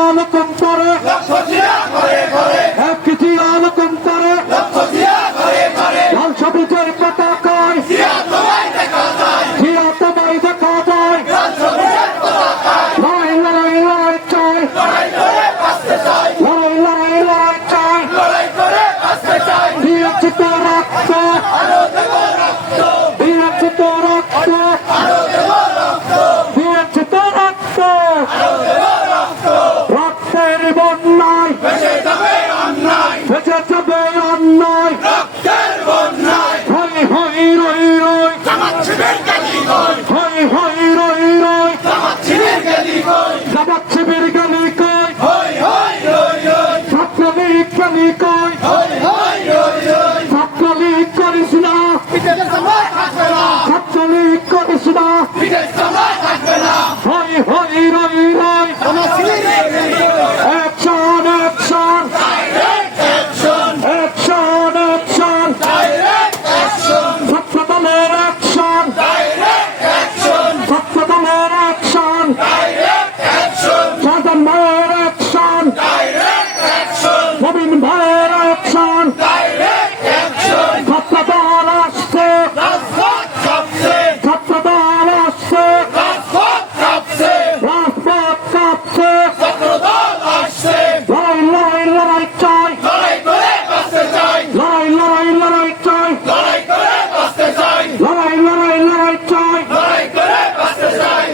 আলোকন করে এক কেজি আলোকন করে লাল সবুজের পতাকায় জিয়া তোমায় দেখা যায় লড়াই লড়াই লড়াই চাই লড়াই লড়াই লড়াই চাই দিয়েছিত রক্ত দিয়েছিত রক্ত দিয়েছিত রক্ত রক্তের বন্যায় ভেসে যাবে অন্যায় হই হই রই রই হই হই রই রই জামাত শিবির গলি কই ছাত্রলীগ গলি কই ছাত্রলীগ করিস না ছাত্রলীগ করিস না হই হই রই রই অ্যাকশন অ্যাকশন অ্যাকশন অ্যাকশন ছাত্র দলের অ্যাকশন ছাত্র দলের অ্যাকশন সাজান ভাইয়ের অ্যাকশন নবীন ভাইয়ের অ্যাকশন ছাত্র দল আসছে ছাত্র দল আসছে রাজপথ কাঁপছে লড়াই লড়াই লড়াই চাই লড়াই লড়াই লড়াই চাই লড়াই লড়াই লড়াই চাই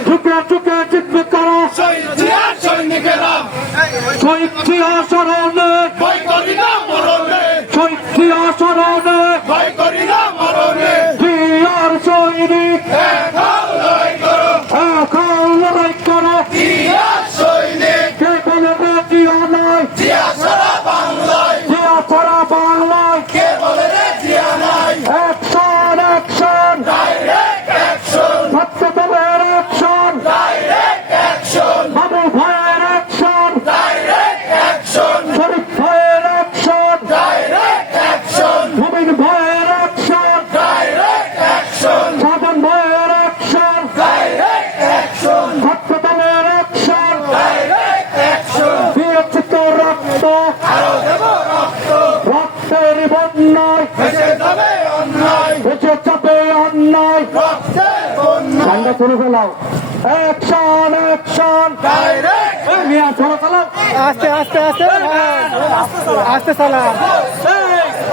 ঝুঁকে ঝুঁকে জিতবে কারা শহীদ জিয়া স্মরণে শহীদ জিয়া স্মরণে জিয়ার সৈনিক এখন লড়াই করো কে বলে রে জিয়া নাই জিয়া ছাড়া বাংলায় অ্যাকশন অ্যাকশন ছাত্র দলের অ্যাকশন বাবু ভাইয়ের অ্যাকশন শরীফ ভাইয়ের অ্যাকশন নবীন ভাইয়ের অ্যাকশন সাজান ভাইয়ের অ্যাকশন ছাত্র দলের অ্যাকশন দিয়েছে তো রক্ত রক্তের বন্যায় বেঁচে যাবে অন্যায় ঠান্ডা শুরু করলাম অ্যাকশন অ্যাকশন মিয়া ছোড়ো চালাও আস্তে আস্তে আস্তে আস্তে চালা